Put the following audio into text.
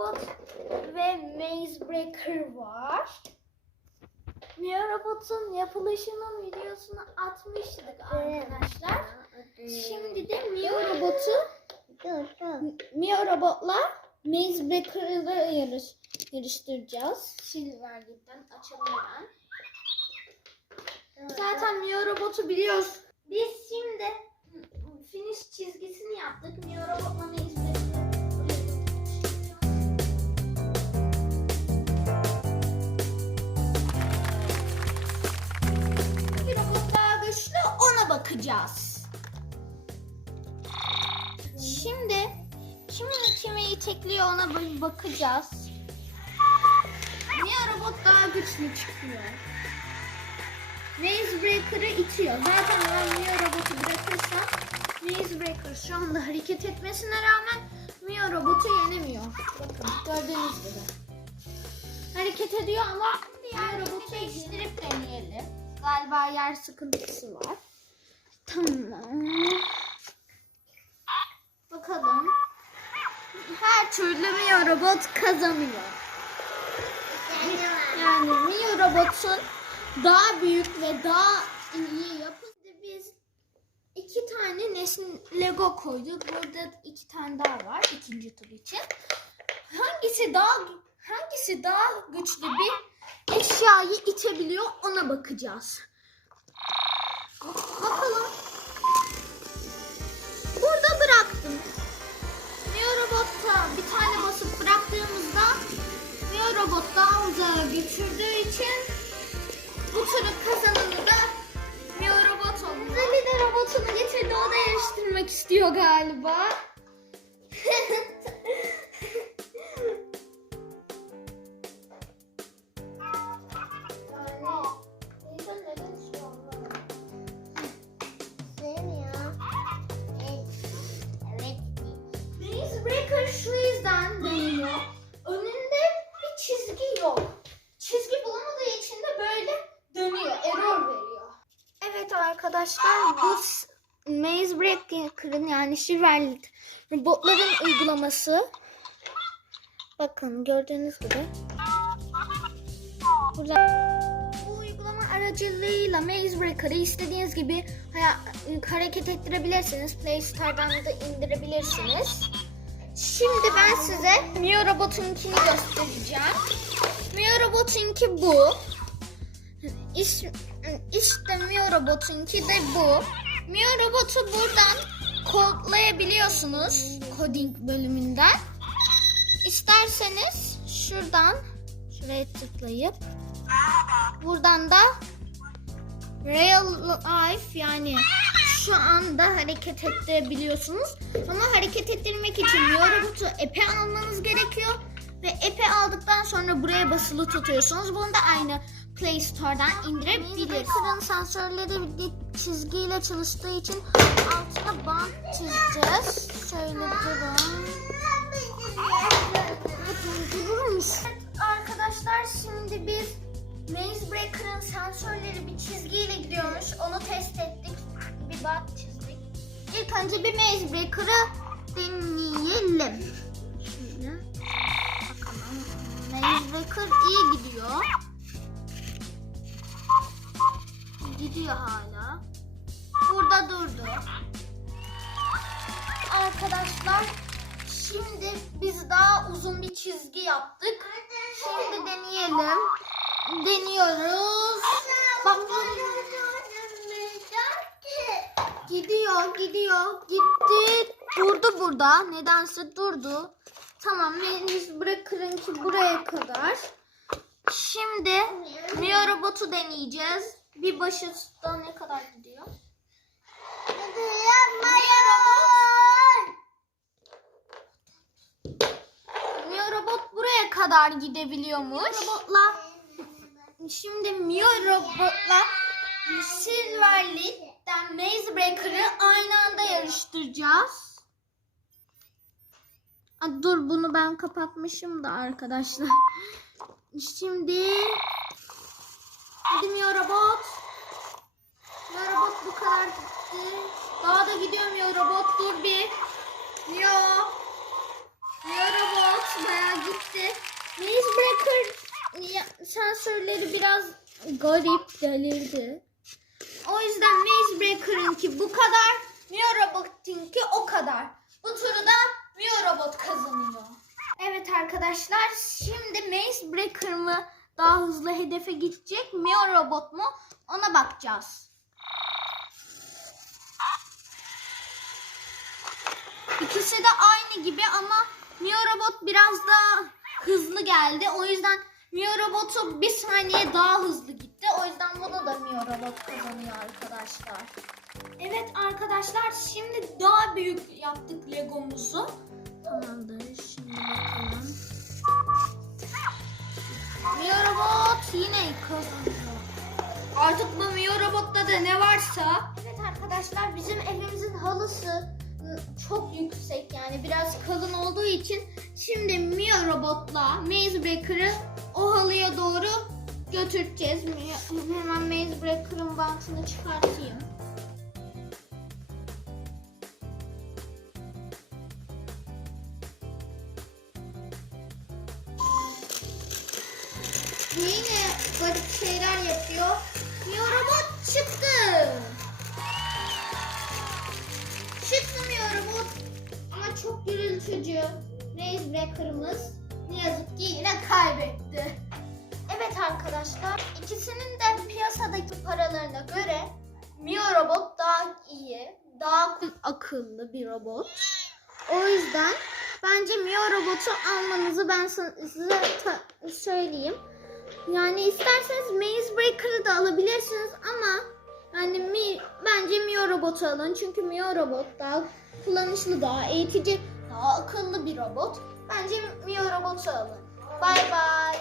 Robot ve Maze Breaker var. Mio Robot'un yapılışının videosunu atmıştık arkadaşlar. Şimdi de. Mio Robot'la Maze Breaker'ı yarış, yarıştıracağız. Silverlighten açalım hemen. Zaten Mio Robot'u biliyoruz. Biz şimdi bakacağız. Şimdi kim kimi itekliyor ona bir bakacağız. Niye robot daha güçlü çıkıyor? Maze Breaker'ı itiyor. Zaten ben Mio robotu bırakırsam Maze Breaker şu anda hareket etmesine rağmen Mio robotu yenemiyor. Bakın gördüğünüz gibi. Hareket ediyor ama Mio robotu değiştirip deneyelim. Galiba yer sıkıntısı var. Tamam. Bakalım. Her türlü Mio robot kazanıyor. Yani Mio robotun daha büyük ve daha iyi yapın. Biz iki tane nesin Lego koyduk. Burada iki tane daha var ikinci tur için. Hangisi daha hangisi daha güçlü bir eşyayı itebiliyor ona bakacağız. Bakalım. Burada bıraktım. Mio Robot'ta bir tane basıp bıraktığımızda Mio Robot daha uzağa götürdüğü için bu turun kazananı da Mio Robot oldu. Ali de robotunu getirdi o da yarıştırmak istiyor galiba. Şu yüzden deniyor. Önünde bir çizgi yok. Çizgi bulamadığı için de böyle dönüyor, error veriyor. Evet arkadaşlar bu Maze Breaker'ın yani Shiverlit robotların uygulaması. Bakın gördüğünüz gibi. Burada aracılığıyla Maze Breaker'ı istediğiniz gibi hareket ettirebilirsiniz. Play Store'dan da indirebilirsiniz. Şimdi ben size Mio Robot'unkini göstereceğim. Mio Robot'unki bu. İş, işte Mio Robot'unki de bu. Mio Robot'u buradan kodlayabiliyorsunuz coding bölümünden. İsterseniz şuradan şuraya tıklayıp buradan da real life yani şu anda hareket ettirebiliyorsunuz. Ama hareket ettirmek için Mio Robot'u app'e almanız gerekiyor. Ve app'e aldıktan sonra buraya basılı tutuyorsunuz. Bunu da aynı Play Store'dan indirebilirsiniz. Ekran sensörleri bir çizgiyle çalıştığı için altına bant çizeceğiz. Şöyle durun. Durur musun? Arkadaşlar şimdi biz Maze Breaker'ın sensörleri bir çizgiyle gidiyormuş. Onu test ettik. Bant çizdik. İlk önce bir Maze Breaker'ı deneyelim. Şöyle. Bakalım. Maze Breaker iyi gidiyor. Gidiyor hala. Burada durdu. Arkadaşlar şimdi biz daha uzun bir çizgi yaptık. Şimdi deneyelim. Deniyoruz. Bak gidiyor, gidiyor, gitti. Durdu burada. Nedense durdu. Tamam, biz bırakırın buraya kadar. Şimdi Mio robotu deneyeceğiz. Bir başı da ne kadar gidiyor? Mio robot buraya kadar gidebiliyormuş. Robotla şimdi Mio robotla Silverligh'ten Maze Breaker'ı aynı anda yarıştıracağız. Aa, dur bunu ben kapatmışım da arkadaşlar. Şimdi Hadi Mio robot. Robot bu kadar gitti. Daha da gidiyor Mio robot. Dur bir. Mio. Mio robot bayağı gitti. Maze Breaker ya- sensörleri biraz garip delirdi. O yüzden Maze Breaker'ınki bu kadar, Mio Robot'inki o kadar. Bu turu da Mio Robot kazanıyor. Evet arkadaşlar şimdi Maze Breaker mı daha hızlı hedefe gidecek Mio Robot mu ona bakacağız. İkisi de aynı gibi ama Mio Robot biraz daha hızlı geldi. O yüzden Mio Robot'u bir saniye daha hızlı gitti. O yüzden bunu da Mio Robot kazanıyor arkadaşlar. Evet arkadaşlar şimdi daha büyük yaptık Legomuzu. Tamamdır şimdi bakalım. Mio Robot yine kazanıyor. Artık bu Mio Robot'ta da ne varsa. Evet arkadaşlar bizim evimizin halısı ı, çok yüksek yani biraz kalın olduğu için şimdi Mio Robot'la Maze Breaker'ı o halıya doğru götüreceğiz. Hemen Maze Breaker'ın bantını çıkartayım. Yine garip şeyler yapıyor. Mio Robot çıktı. Çıktı Mio Robot. Ama çok gürültücü. Maze Breaker'ımız ne yazık ki yine kaybetti. Evet arkadaşlar ikisinin de piyasadaki paralarına göre Mio Robot daha iyi, daha akıllı bir robot. O yüzden bence Mio Robot'u almanızı ben size söyleyeyim. Yani isterseniz Maze Breaker'ı da alabilirsiniz ama yani mi, bence Mio Robot'u alın. Çünkü Mio Robot daha kullanışlı, daha eğitici, daha akıllı bir robot. Bence Mio robotu alın. Bay bay.